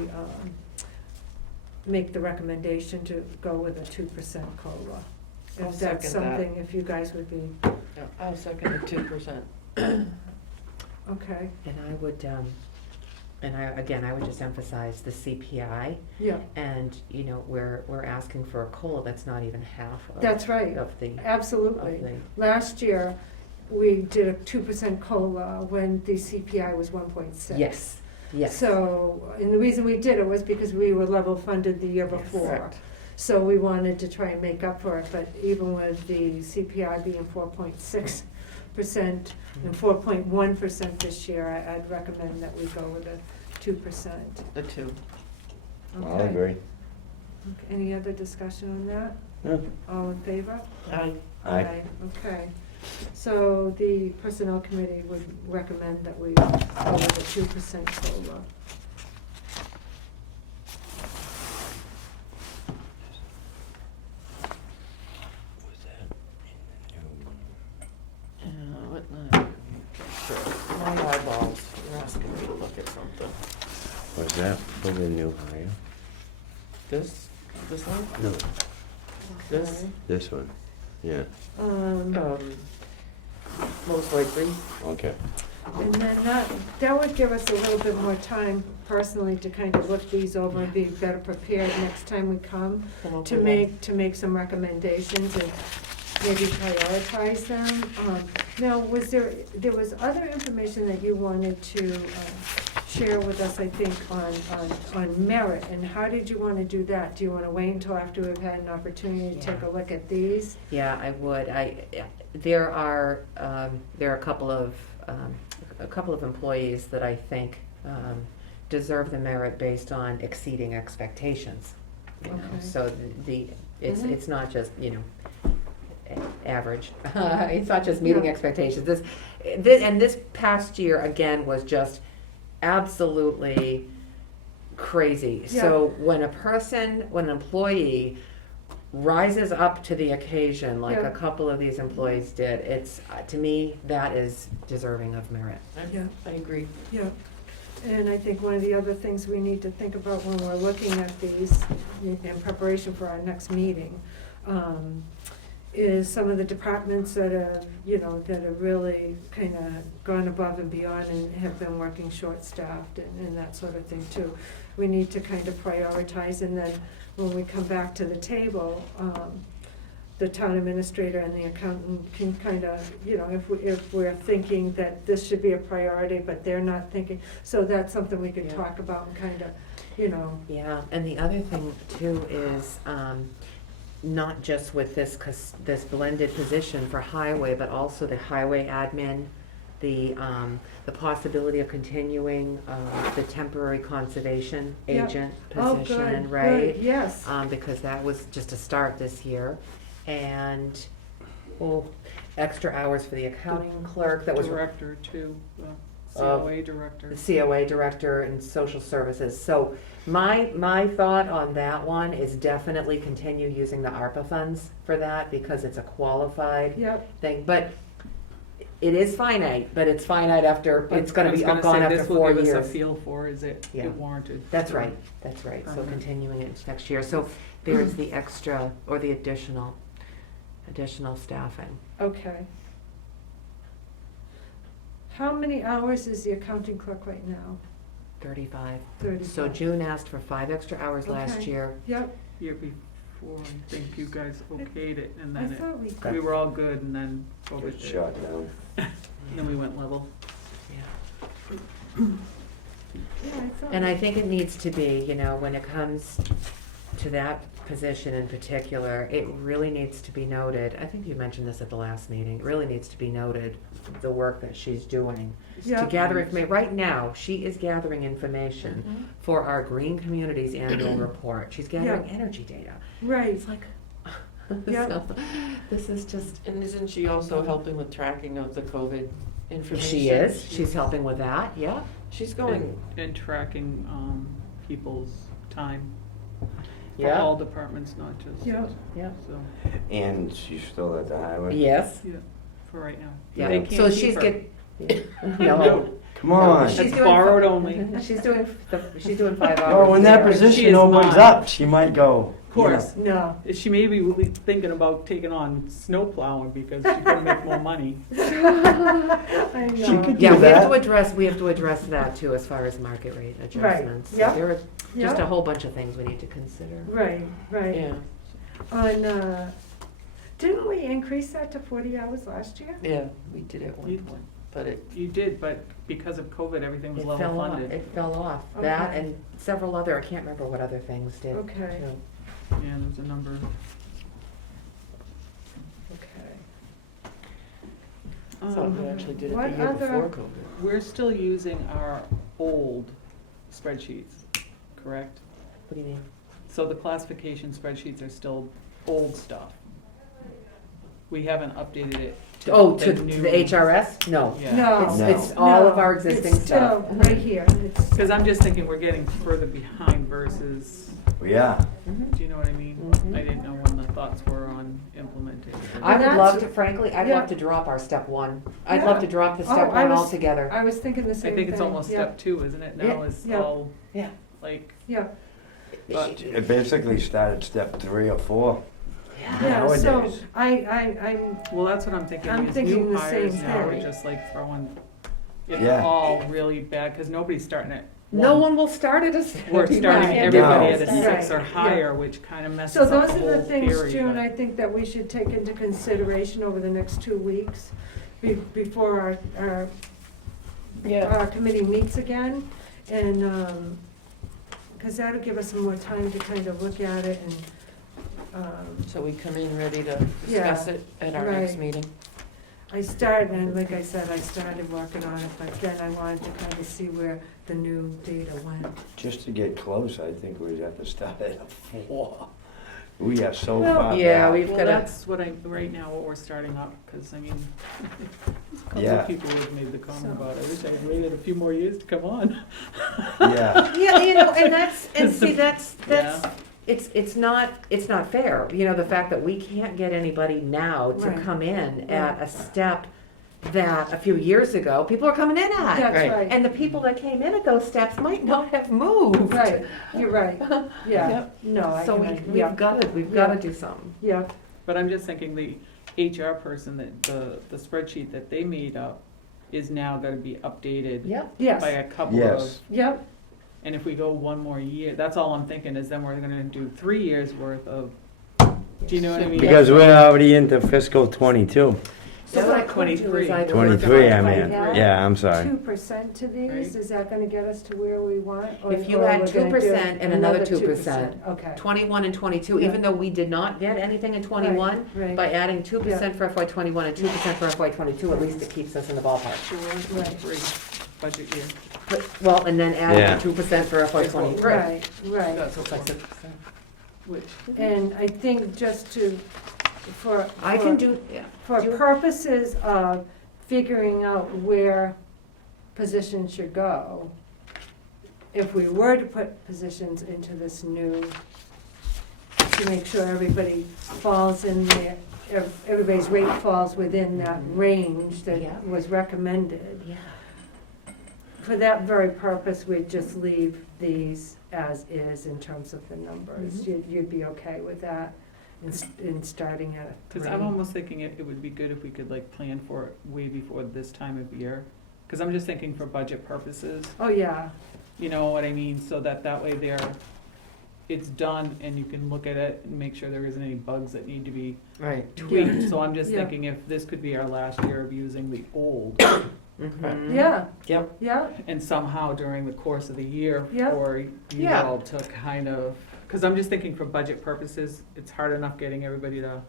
make the recommendation to go with a 2% COLA. I'll If that's second that. something, if you guys would be, Yeah, I'll second the 2%. okay, And I would, I would just emphasize the CPI, yeah, and, we're asking for a COLA that's not even half of. that's right, Of the, absolutely. Last year, we did a 2% COLA when the CPI was 1.6. yes. So, and the reason we did it was because we were level funded the year Yes. before. Correct. So we wanted to try and make up for it, but even with the CPI being 4.6% and 4.1% this year, I'd recommend that we go with a 2%. The 2. I'll Okay. agree. Okay. Any other discussion on that? No. All in favor? Aye. Aye. Okay. So the Personnel Committee would recommend that we go with a 2% COLA. Sure. My eyeballs, you're asking me to look at something. Was that for the new hire? This one? No, This? this one. Yeah, Most likely. okay. And then that would give us a little bit more time personally to kind of look these over and be better prepared next time we come to make some recommendations and maybe prioritize them. Now, there was other information that you wanted to share with us, I think, on merit, and how did you want to do that? Do you want to wait until after we've had an opportunity to take a look at these? Yeah, I would. There are a couple of employees that I think deserve the merit based on exceeding expectations. Okay. So Mhm. it's not just average. It's not just meeting Yeah. expectations. This past year again was just absolutely crazy. So when an employee rises up to the occasion, like Yeah. a couple of these employees did, it's, to me, that is deserving of merit. Yeah. I agree. Yeah, and I think one of the other things we need to think about when we're looking at these in preparation for our next meeting, is some of the departments that have really kind of gone above and beyond and have been working short-staffed and that sort of thing too. We need to kind of prioritize, and then when we come back to the table, the town administrator and the accountant can kind of, if we're thinking that this should be a priority, but they're not thinking, so that's something we could Yeah. talk about and kind of, Yeah, and the other thing too is, not just with this blended position for highway, but also the highway admin, the possibility of continuing, the temporary conservation Yeah. agent Oh, position, good, right? good, yes. Because that was just a start this year, and, extra hours for the accounting clerk, that was, Director too, of COA director. the COA director and social services. So my thought on that one is definitely continue using the ARPA funds for that because it's a qualified Yep, thing. But it is finite, but it's finite after, it's gonna be gone after This will 4 give us a years. feel for, is it Yeah. warranted? That's right, that's right. So Permanent. continuing it next year. So there's the extra or the additional staffing. okay. How many hours is the accounting clerk right now? 35. 35. So June asked for 5 extra hours last Okay. year. Yep, Year before, I think you guys okayed it, and I then thought we, we were all good, and then Get COVID hit. shot down. Then we went level. Yeah. yeah, I thought. And I think it needs to be, you know, when it comes to that position in particular, it really needs to be noted, I think you mentioned this at the last meeting, it really needs to be noted, the work that she's doing. To Yeah. gather information, right now, she is gathering information for our Green Communities annual report. She's gathering Yeah. energy data. Right, It's like, Yeah. so, this is just, And isn't she also helping with tracking of the COVID information? she is, she's helping with that, yeah. She's going, And tracking, people's time for Yeah. all departments, not just. Yeah. Yeah. So, And she's still at the highway? Yes, yeah, for right now. yeah. They can't So keep she's her. getting, No, no. Come on. She's that's doing borrowed fi- only. She's doing, she's doing 5 hours. Well, when that there. She position is opens mine. up, she might go. Of course, no. she may be thinking about taking on snow plowing because she can make more money. I She know. could Yeah, do we have to that. address that too, as far as market rate adjustments. Yep. There are just a Yep. whole bunch of things we need to consider. Right, right. yeah, On, didn't we increase that to 40 hours last year? yeah, we did at one You- point, but it, You did, but because of COVID, everything was It level fell off, funded. it fell off. That Okay. and several other, I can't remember what other things did too. Okay. Yeah, there's a number. Okay. I thought we actually did it What the year other- before COVID. We're still using our old spreadsheets, correct? What do you mean? So the classification spreadsheets are still old stuff. We haven't updated it to Oh, the to new. the HRS? No. Yeah. No. It's all of No, our existing it's stuff. still right here. It's, Because I'm just thinking we're getting further behind versus, Yeah. Mhm. do you know what I mean? Mhm. I didn't know when the thoughts were on implementing. I would That's- love to, frankly, I'd Yeah. love to drop our step 1. I'd Yeah. love to drop the Oh, step I 1 was- altogether. I was thinking the I same thing. think it's almost Yeah, step 2, isn't it? Now Yeah. it's Yeah. all, Yeah. like, Yeah, but It basically started step 3 or 4. yeah, so Nowadays. I'm, well, that's what I'm thinking. I'm These thinking new the hires same now are thing. just like throwing it Yeah. all really bad, because nobody's starting at No 1. one will start at a step. We're starting everybody at a No. 6 or Right, higher, which kind of messes so up those the are whole the things, theory. June, but- I think that we should take into consideration over the next 2 weeks before our committee meets again. And, because that'll give us some more time to kind of look at it and, So we come in ready to discuss Yeah, it at our next right. meeting. I started, and like I said, I started working on it, but then I wanted to kind of see where the new data went. Just to get close, I think we'd have to start at 4. We are so Well, far yeah, back. we've Well, gotta, that's what right now, what we're starting up, because, I mean, a couple Yeah. of people have made the comment So- about, I wish I'd waited a few more years to come on. Yeah. yeah, you know, and see, that's, Yeah. it's not fair. You know, the fact that we can't get anybody now to Right. come in at a step that a few years ago, people are coming in at. That's Right. right. And the people that came in at those steps might not have moved. Right, you're right, yeah, Yep. no, I So can, we've yeah, gotta do something. yeah, But I'm just thinking the HR person, that the spreadsheet that they made up is now gonna be updated Yep. by yes, a couple Yes. of, yep, and if we go one more year, that's all I'm thinking, is then we're gonna do 3 years worth of, do you know what I mean? Because we're already into fiscal 22. So what I could do is 23. I'd work 23, I on- mean. Yeah. Yeah, I'm sorry. 2% to these, Right. is that gonna get us to where we want? Or- If you or had we're gonna do 2% and another 2%. Okay. 21 and 22, Yeah. even though we did not get anything in 21, Right, by adding 2% for FY '21 and 2% for FY '22, at least it keeps us in the ballpark. So we're at 23 budget year. But, well, and then add Yeah. 2% for FY '23. right, right, That's So it's like what 6%. which, and I think just to, I can do, yeah. for Do- purposes of figuring out where positions should go, if we were to put positions into this new, to make sure everybody falls in there, everybody's rate falls within that range Yeah. that was recommended. Yeah. For that very purpose, we'd just leave these as is in terms of the numbers. You'd be okay with that in starting at Because 3? I'm almost thinking it would be good if we could like plan for it way before this time of year. Because I'm just thinking for budget purposes, Oh, yeah, you know what I mean, so that way it's done and you can look at it and make sure there isn't any bugs that need to be Right. tweaked. So I'm just Yeah. thinking if this could be our last year of using the old, Mhm. yeah, Yep. yeah, and somehow during the course of the year Yeah. for you Yeah. all to kind of, because I'm just thinking for budget purposes, it's hard enough getting everybody to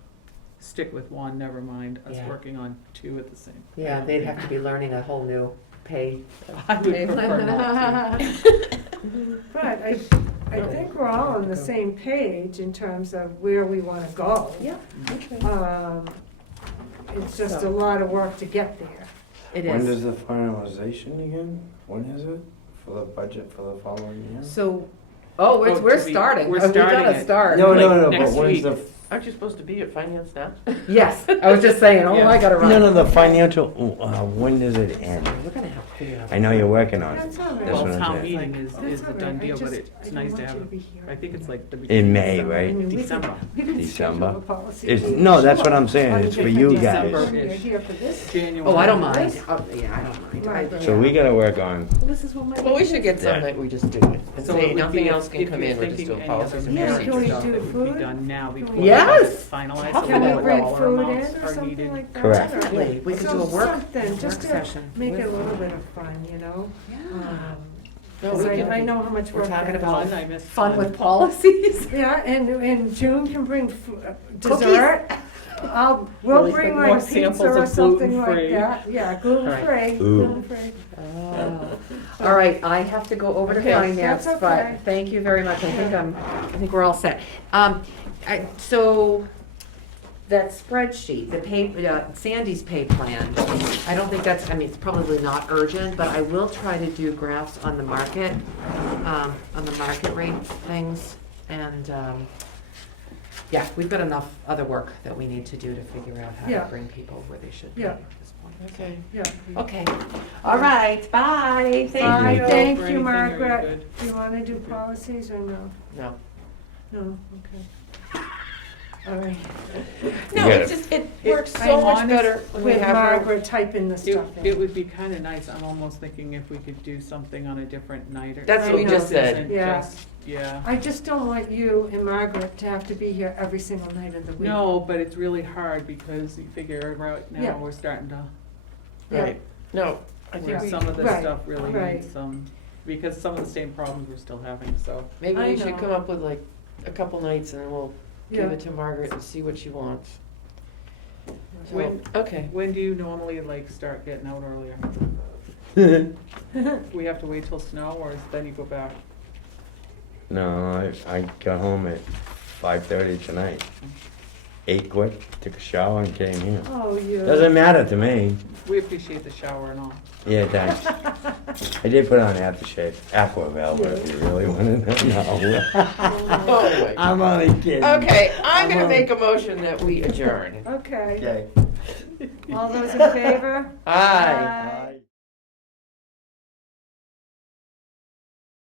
stick with one, never mind us Yeah. working on two at the same. Yeah, they'd have to be learning a whole new pay. I would prefer not to. but I think we're all on the same page in terms of where we wanna go. Yeah, okay. It's just a lot of work to get there. It When is. does the finalization again? When is it for the budget for the following year? So, we're Oh, to be- starting. we're We starting gotta it. start. No, like no, no, next but when's week. the, Aren't you supposed to be at finance now? Yes, I was just saying, I gotta run. no, the financial, when does it end? We're gonna have to figure out. I know you're working on it. That's all right. That's Well, what I'm town saying. meeting is That's a all done right. deal, I but just- it's I nice don't to want have you it. be here. I think it's like the In beginning May, of right? I mean, we could- December. we could December. schedule a policy It's, meeting. no, that's what Sure. I'm saying, On it's for different you days. guys. December. You're here for this. January. Oh, I don't mind. This? Oh, yeah, I don't mind. Right. So we gotta work on, This is what my. Well, we should get some that we just do it. And So say it would nothing be else if can come you're in, we're just thinking doing any other policies and Yeah, basic can we procedures. stuff do that would be food? done now Can before we- the Yes! budget's finalized, so we Can know we what bring dollar food amounts in or are something needed. like that? Correct. Definitely, we could So do a work something, just work to session. make it a with- little bit of fun, you know? Yeah. No, 'Cause we can- I know how much We're work talking that about is. Fun, I miss Fun with policies. Yeah, and June can bring Cookies. dessert. We'll Really bring quick, more like pizza samples or of something like gluten-free. that. Yeah, gluten-free, Ooh. gluten-free. All right, I have to go over to Okay. finance, That's but okay. thank you very much. I think we're all set. So that spreadsheet, the pay, Sandy's pay plan, I don't think that's, I mean, it's probably not urgent, but I will try to do graphs on the market rate things. And, yeah, we've got enough other work that we need to do to figure out how Yeah. to bring people where they should be Yeah. at this point. Okay. Yeah. Okay, all right, bye, thank Bye, you. thank For you, anything, are you Margaret. good? Do you wanna do policies or no? No. No, okay. All right. No, You it's just, it works so I'm much honest better when we With have her. Margaret typing the It, stuff it in. would be kind of nice, I'm almost thinking if we could do something on a different night or. That's what we so just this said. isn't Yeah. just- Yeah. I just don't want you and Margaret to have to be here every single night of the week. No, but it's really hard because you figure right Yeah. now, we're starting to, Yeah. Right. No, I think where we, some of this Right, stuff really right. needs some, because some of the same problems we're still having, so. maybe I we should know. come up with like a couple nights and we'll give Yeah. it to Margaret and see what she wants. So, When- okay. When do you normally like start getting out earlier? We have to wait till snow or then you go back? no, I got home at 5:30 tonight. Ate quick, took a shower and came here. Oh, you. Doesn't matter to me. We appreciate the shower and all. Yeah, thanks. I did put on aftershave, Aquavel, but if you really want to know. Oh my I'm only kidding. Okay, I'm gonna I'm make a motion that we adjourn. Okay. Okay. All those in favor? Aye. Bye.